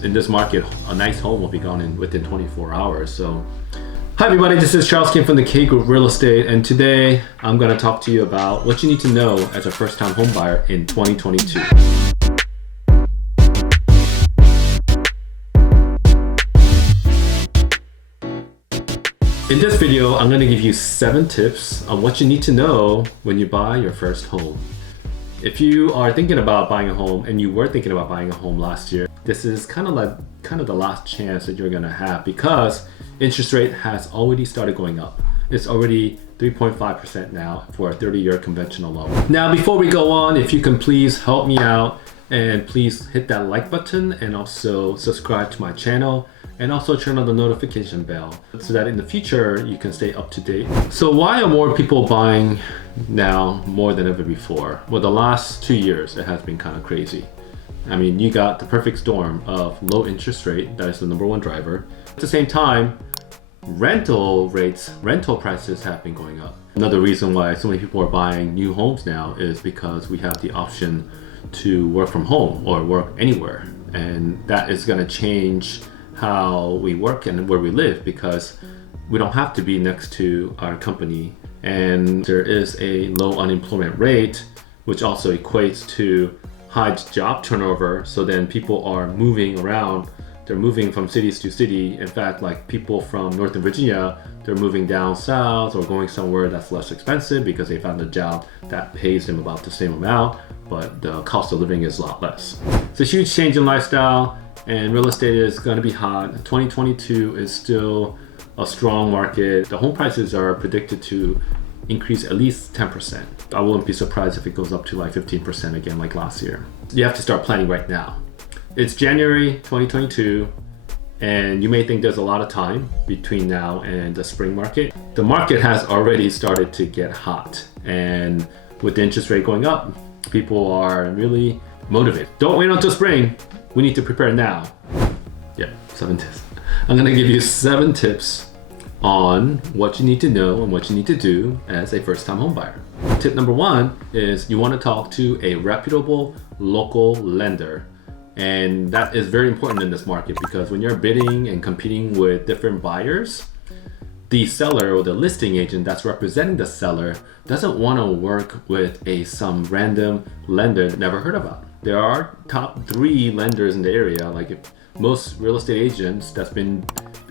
In this market, a nice home will be gone in within 24 hours. So, hi everybody, this is Charles Kim from the K Group Real Estate, and today I'm going to talk to you about what you need to know as a first-time home buyer in 2022. In this video, I'm going to give you 7 tips on what you need to know when you buy your first home. If you are thinking about buying a home and you were thinking about buying a home last year, this is kind of the last chance that you're going to have because interest rate has already started going up. It's already 3.5% now for a 30-year conventional loan. Now, before we go on, if you can please help me out and please hit that like button and also subscribe to my channel and also turn on the notification bell so that in the future you can stay up to date. So why are more people buying now more than ever before? Well, the last 2 years it has been kind of crazy. I mean, you got the perfect storm of low interest rate, that is the #1 driver. At the same time, rental prices have been going up. Another reason why so many people are buying new homes now is because we have the option to work from home or work anywhere. And that is gonna change how we work and where we live because we don't have to be next to our company. And there is a low unemployment rate, which also equates to high job turnover. So then people are moving around. They're moving from cities to city. In fact, like people from Northern Virginia, they're moving down south or going somewhere that's less expensive because they found a job that pays them about the same amount, but the cost of living is a lot less. It's a huge change in lifestyle, and real estate is going to be hot. 2022 is still a strong market. The home prices are predicted to increase at least 10%. I wouldn't be surprised if it goes up to like 15% again like last year. You have to start planning right now. It's January 2022 and you may think there's a lot of time between now and the spring market. The market has already started to get hot, and with the interest rate going up, people are really motivated. Don't wait until spring. We need to prepare now. Yeah, 7 tips. I'm gonna give you 7 tips on what you need to know and what you need to do as a first-time home buyer. Tip number 1 is you want to talk to a reputable local lender. And that is very important in this market because when you're bidding and competing with different buyers, the seller or the listing agent that's representing the seller doesn't want to work with some random lender that never heard about. There are top 3 lenders in the area. Like if most real estate agents that's been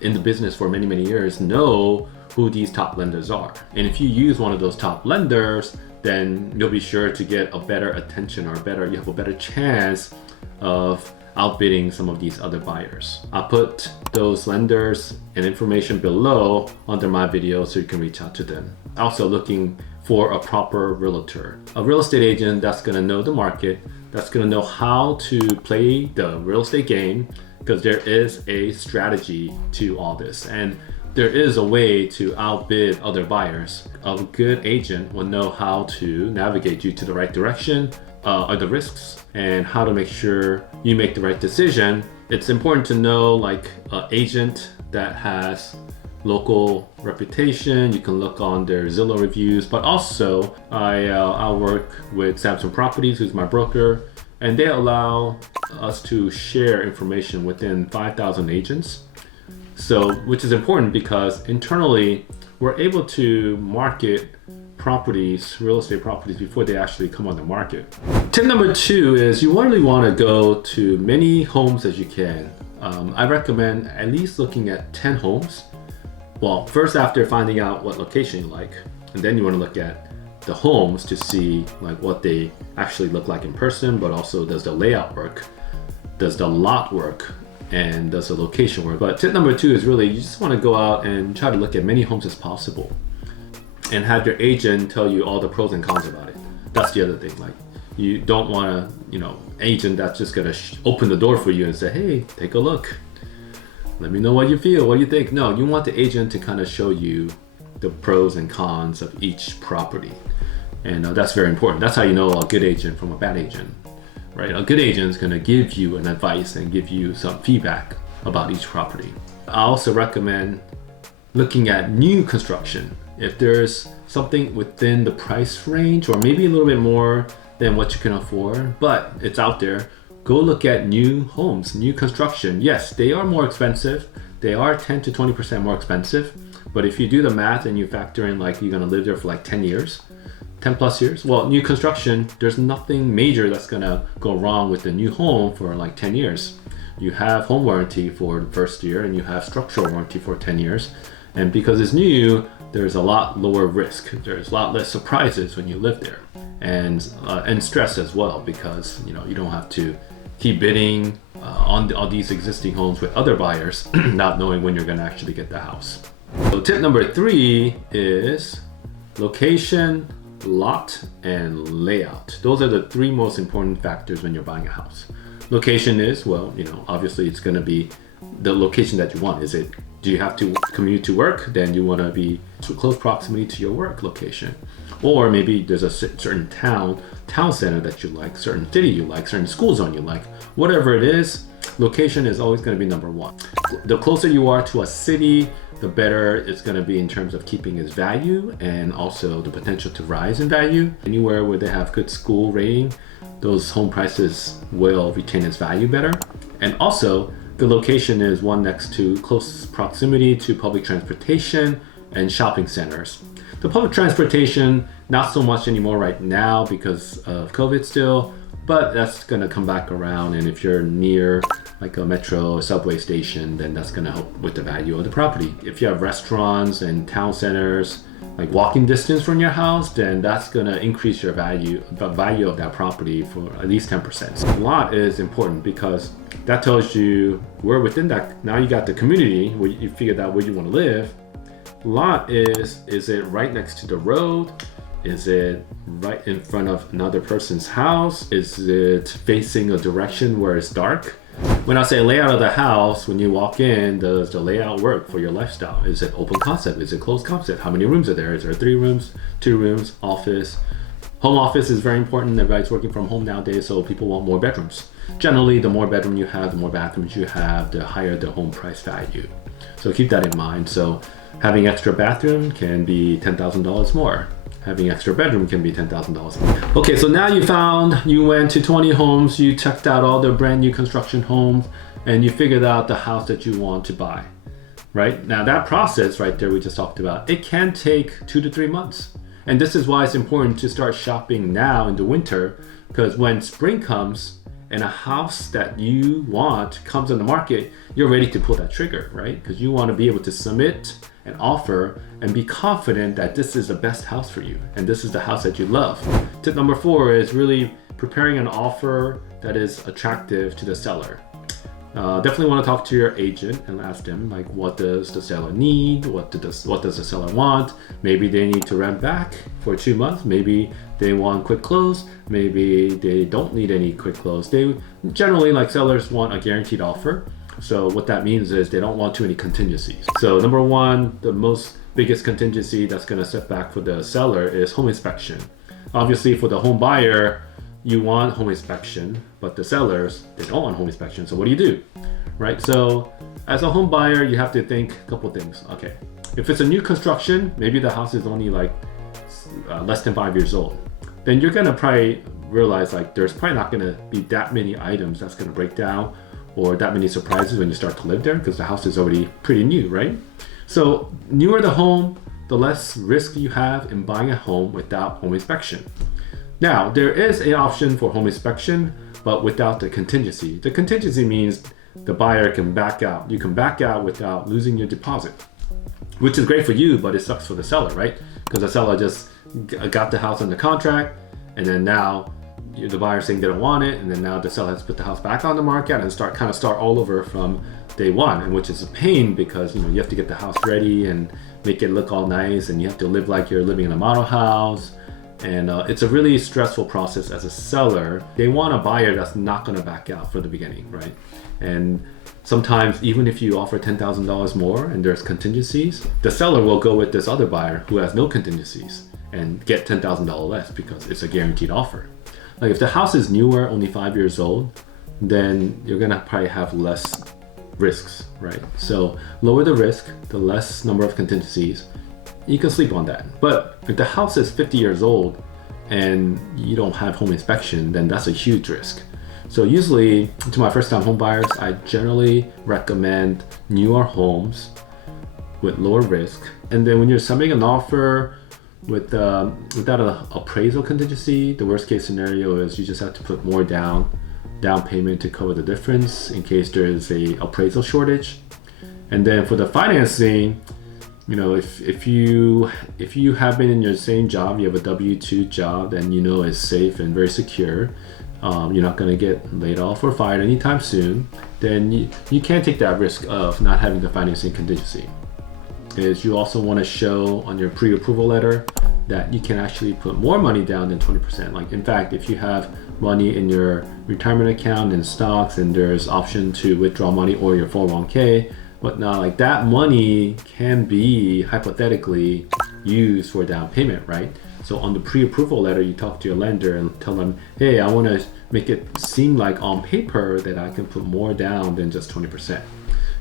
in the business for many years know who these top lenders are. And if you use one of those top lenders, then you'll be sure to get a better attention or you have a better chance of outbidding some of these other buyers. I'll put those lenders and information below under my video so you can reach out to them. Also looking for a proper realtor, a real estate agent that's gonna know the market, that's gonna know how to play the real estate game, because there is a strategy to all this and there is a way to outbid other buyers. A good agent will know how to navigate you to the right direction, or the risks, and how to make sure you make the right decision. It's important to know like an agent that has local reputation. You can look on their Zillow reviews, but also I'll work with Samsung Properties, who's my broker, and they allow us to share information within 5,000 agents. So, which is important because internally we're able to market properties, real estate properties, before they actually come on the market. Tip number 2 is you really want to go to many homes as you can. I recommend at least looking at 10 homes. Well, first after finding out what location you like, and then you want to look at the homes to see like what they actually look like in person, but also does the layout work, does the lot work, and does the location work. But tip number 2 is really you just want to go out and try to look at many homes as possible and have your agent tell you all the pros and cons about it. That's the other thing. Like you don't want to, agent that's just gonna open the door for you and say, hey, take a look. Let me know what you feel, what you think. No, you want the agent to kind of show you the pros and cons of each property. And that's very important. That's how you know a good agent from a bad agent, right? A good agent is gonna give you an advice and give you some feedback about each property. I also recommend looking at new construction. If there's something within the price range or maybe a little bit more than what you can afford, but it's out there, go look at new homes, new construction. Yes, they are more expensive. They are 10 to 20% more expensive. But if you do the math and you factor in like you're gonna live there for like 10 years, 10 plus years, well, new construction, there's nothing major that's gonna go wrong with the new home for like 10 years. You have home warranty for the first year and you have structural warranty for 10 years. And because it's new, there's a lot lower risk. There's a lot less surprises when you live there, and stress as well, because you don't have to keep bidding on all these existing homes with other buyers, not knowing when you're going to actually get the house. So tip number 3 is location, lot, and layout. Those are the 3 most important factors when you're buying a house. Location is, well, obviously it's going to be the location that you want. Do you have to commute to work? Then you want to be to close proximity to your work location. Or maybe there's a certain town center that you like, certain city you like, certain school zone you like. Whatever it is, location is always going to be number 1. The closer you are to a city, the better it's going to be in terms of keeping its value and also the potential to rise in value. Anywhere where they have good school rating, those home prices will retain its value better. And also, the location is one next to close proximity to public transportation and shopping centers. The public transportation, not so much anymore right now because of COVID still, but that's gonna come back around. And if you're near like a metro or subway station, then that's gonna help with the value of the property. If you have restaurants and town centers, like walking distance from your house, then that's gonna increase your value, the value of that property for at least 10%. So lot is important because that tells you where within that, now you got the community where you figured out where you want to live. Lot is it right next to the road? Is it right in front of another person's house? Is it facing a direction where it's dark? When I say layout of the house, when you walk in, does the layout work for your lifestyle? Is it open concept? Is it closed concept? How many rooms are there? Is there 3 rooms, 2 rooms, office? Home office is very important. Everybody's working from home nowadays, so people want more bedrooms. Generally, the more bedroom you have, the more bathrooms you have, the higher the home price value. So keep that in mind. So having extra bathroom can be $10,000 more. Having extra bedroom can be $10,000 more. Okay, so now you went to 20 homes, you checked out all the brand new construction homes, and you figured out the house that you want to buy, right? Now that process right there we just talked about, it can take 2 to 3 months. And this is why it's important to start shopping now in the winter, because when spring comes, and a house that you want comes on the market, you're ready to pull that trigger, right? Because you want to be able to submit an offer and be confident that this is the best house for you and this is the house that you love. Tip number 4 is really preparing an offer that is attractive to the seller. Definitely want to talk to your agent and ask them, like, what does the seller need? What does the seller want? Maybe they need to rent back for 2 months. Maybe they want quick close. Maybe they don't need any quick close. They generally, like, sellers want a guaranteed offer. So what that means is they don't want too many contingencies. So number 1, the most biggest contingency that's going to set back for the seller is home inspection. Obviously, for the home buyer, you want home inspection, but the sellers, they don't want home inspection. So what do? Right? So as a home buyer, you have to think a couple things. Okay, if it's a new construction, maybe the house is only like less than 5 years old, then you're gonna probably realize like there's probably not gonna be that many items that's gonna break down or that many surprises when you start to live there because the house is already pretty new, right? So newer the home, the less risk you have in buying a home without home inspection. Now, there is an option for home inspection, but without the contingency. The contingency means the buyer can back out. You can back out without losing your deposit, which is great for you, but it sucks for the seller, right? Because the seller just got the house under contract, and then now the buyer saying they don't want it, and then now the seller has to put the house back on the market and start all over from day one, and which is a pain because you have to get the house ready and make it look all nice, and you have to live like you're living in a model house. And it's a really stressful process as a seller. They want a buyer that's not going to back out from the beginning, right? And sometimes even if you offer $10,000 more and there's contingencies, the seller will go with this other buyer who has no contingencies and get $10,000 less because it's a guaranteed offer. Like if the house is newer, only 5 years old, then you're going to probably have less risks, right? So lower the risk, the less number of contingencies, you can sleep on that. But if the house is 50 years old and you don't have home inspection, then that's a huge risk. So usually to my first time home buyers, I generally recommend newer homes with lower risk. And then when you're submitting an offer without an appraisal contingency, the worst case scenario is you just have to put more down payment to cover the difference in case there is a appraisal shortage. And then for the financing, you know, if you have been in your same job, you have a W-2 job and you know it's safe and very secure, you're not going to get laid off or fired anytime soon, then you can't take that risk of not having the financing contingency. Is you also want to show on your pre-approval letter that you can actually put more money down than 20%. Like in fact, if you have money in your retirement account and stocks and there's option to withdraw money or your 401k, whatnot, like that money can be hypothetically used for down payment, right? So on the pre-approval letter, you talk to your lender and tell them, hey, I want to make it seem like on paper that I can put more down than just 20%.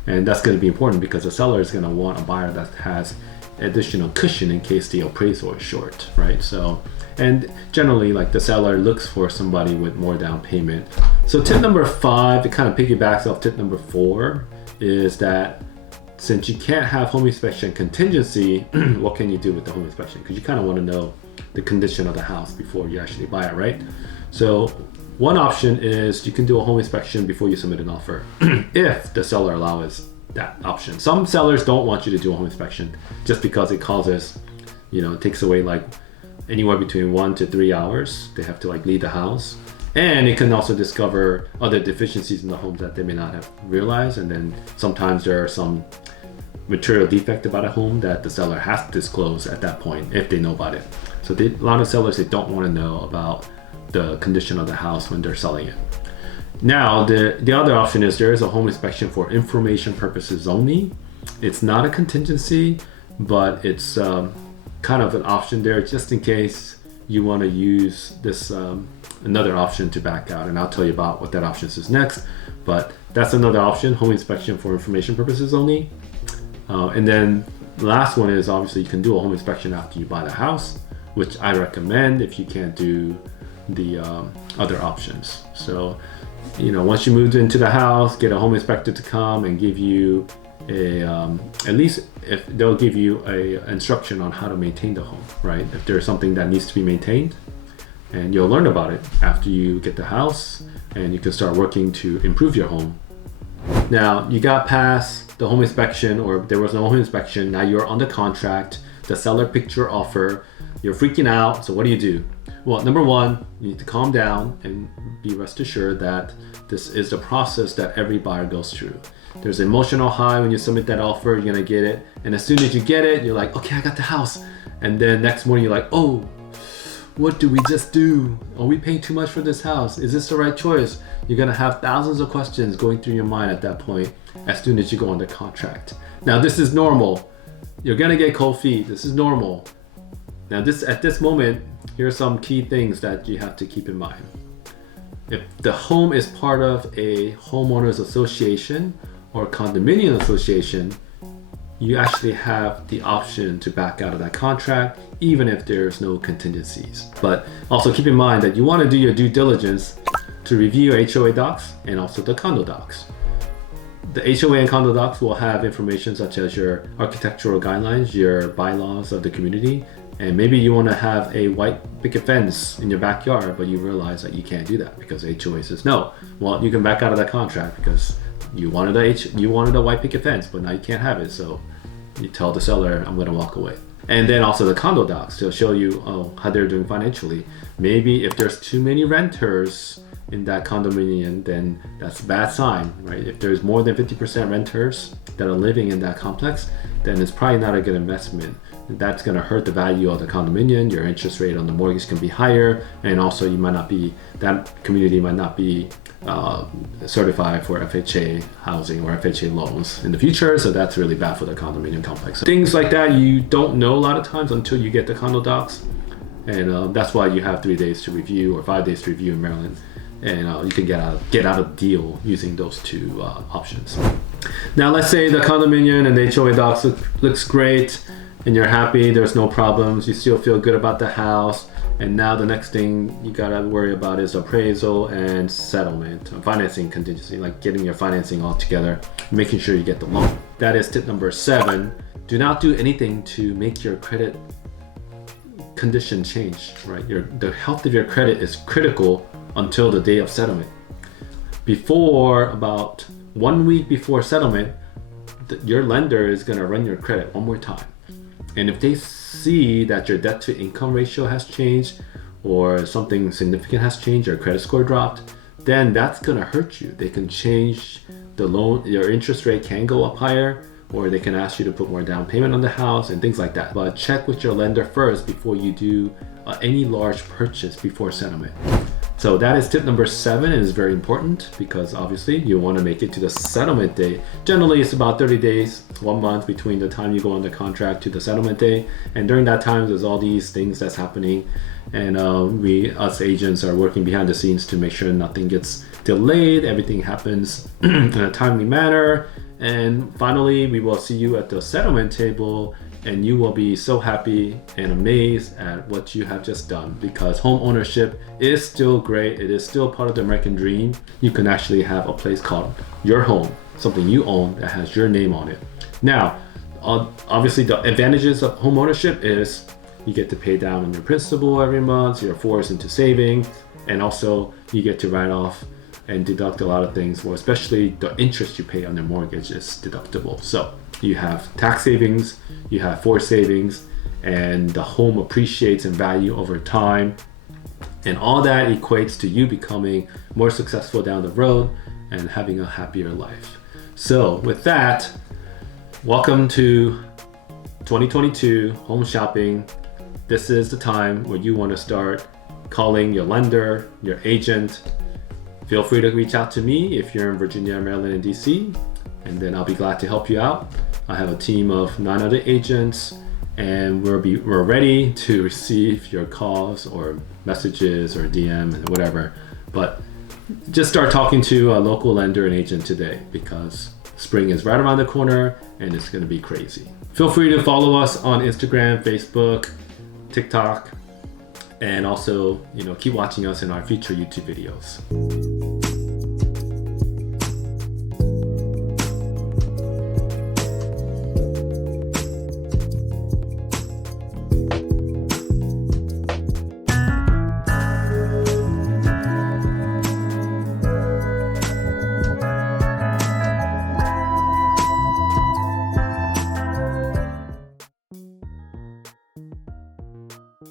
And that's going to be important because the seller is going to want a buyer that has additional cushion in case the appraisal is short, right? So, and generally like the seller looks for somebody with more down payment. So tip number 5, it kind of piggybacks off tip number 4, is that since you can't have home inspection contingency, what can you do with the home inspection? Because you kind of want to know the condition of the house before you actually buy it, right? So one option is you can do a home inspection before you submit an offer if the seller allows that option. Some sellers don't want you to do a home inspection just because it causes, you know, it takes away like anywhere between 1 to 3 hours. They have to like leave the house. And it can also discover other deficiencies in the home that they may not have realized. And then sometimes there are some material defect about a home that the seller has to disclose at that point if they know about it. So a lot of sellers, they don't want to know about the condition of the house when they're selling it. Now, the other option is there is a home inspection for information purposes only. It's not a contingency, but it's kind of an option there just in case you want to use this another option to back out, and I'll tell you about what that option is next. But that's another option, home inspection for information purposes only. And then the last one is obviously you can do a home inspection after you buy the house, which I recommend if you can't do the other options. So, you know, once you moved into the house, get a home inspector to come and give you at least if they'll give you a instruction on how to maintain the home, right? If there's something that needs to be maintained, and you'll learn about it after you get the house, and you can start working to improve your home. Now you got past the home inspection, or there was no home inspection. Now you're on the contract. The seller picked your offer. You're freaking out. So what do? Well, number 1, you need to calm down and be rest assured that this is the process that every buyer goes through. There's an emotional high when you submit that offer, you're gonna get it. And as soon as you get it, you're like, okay, I got the house. And then next morning you're like, oh, what do we just do? Are we paying too much for this house? Is this the right choice? You're gonna have thousands of questions going through your mind at that point as soon as you go under contract. Now this is normal. You're gonna get cold feet. This is normal. Now at this moment, here are some key things that you have to keep in mind. If the home is part of a homeowners association or condominium association, you actually have the option to back out of that contract even if there's no contingencies. But also keep in mind that you want to do your due diligence to review HOA docs and also the condo docs. The HOA and condo docs will have information such as your architectural guidelines, your bylaws of the community, and maybe you want to have a white picket fence in your backyard, but you realize that you can't do that because HOA says no. Well, you can back out of that contract because you wanted a white picket fence, but now you can't have it. So you tell the seller, I'm going to walk away. And then also the condo docs to show you how they're doing financially. Maybe if there's too many renters in that condominium, then that's a bad sign, right? If there's more than 50% renters that are living in that complex, then it's probably not a good investment. That's going to hurt the value of the condominium. Your interest rate on the mortgage can be higher, and also that community might not be certified for FHA housing or FHA loans in the future, so that's really bad for the condominium complex. So things like that you don't know a lot of times until you get the condo docs, and that's why you have 3 days to review or 5 days to review in Maryland, and you can get out of the deal using those 2 options. Now let's say the condominium and the HOA docs looks great and you're happy, there's no problems, you still feel good about the house, And now the next thing you gotta worry about is appraisal and settlement, financing contingency, like getting your financing all together, making sure you get the loan. That is tip number 7. Do not do anything to make your credit condition change, right? The health of your credit is critical until the day of settlement. About 1 week before settlement, your lender is gonna run your credit one more time. And if they see that your debt to income ratio has changed or something significant has changed, your credit score dropped, then that's gonna hurt you. They can change the loan, your interest rate can go up higher, or they can ask you to put more down payment on the house and things like that. But check with your lender first before you do any large purchase before settlement. So that is tip number 7, and is very important because obviously you want to make it to the settlement date. Generally, it's about 30 days, 1 month between the time you go under contract to the settlement day. And during that time, there's all these things that's happening. And us agents are working behind the scenes to make sure nothing gets delayed, everything happens in a timely manner. And finally, we will see you at the settlement table, and you will be so happy and amazed at what you have just done, because home ownership is still great. It is still part of the American dream. You can actually have a place called your home, something you own that has your name on it. Now, obviously the advantages of home ownership is you get to pay down on your principal every month, you're forced into saving, and also you get to write off and deduct a lot of things, well, especially the interest you pay on your mortgage is deductible. So you have tax savings, you have forced savings, and the home appreciates in value over time. And all that equates to you becoming more successful down the road and having a happier life. So with that, welcome to 2022 home shopping. This is the time where you want to start calling your lender, your agent. Feel free to reach out to me if you're in Virginia, Maryland, and DC, and then I'll be glad to help you out. I have a team of 9 other agents, and we're ready to receive your calls or messages or DM and whatever. But just start talking to a local lender and agent today, because spring is right around the corner and it's going to be crazy. Feel free to follow us on Instagram, Facebook, TikTok, and also, keep watching us in our future YouTube videos.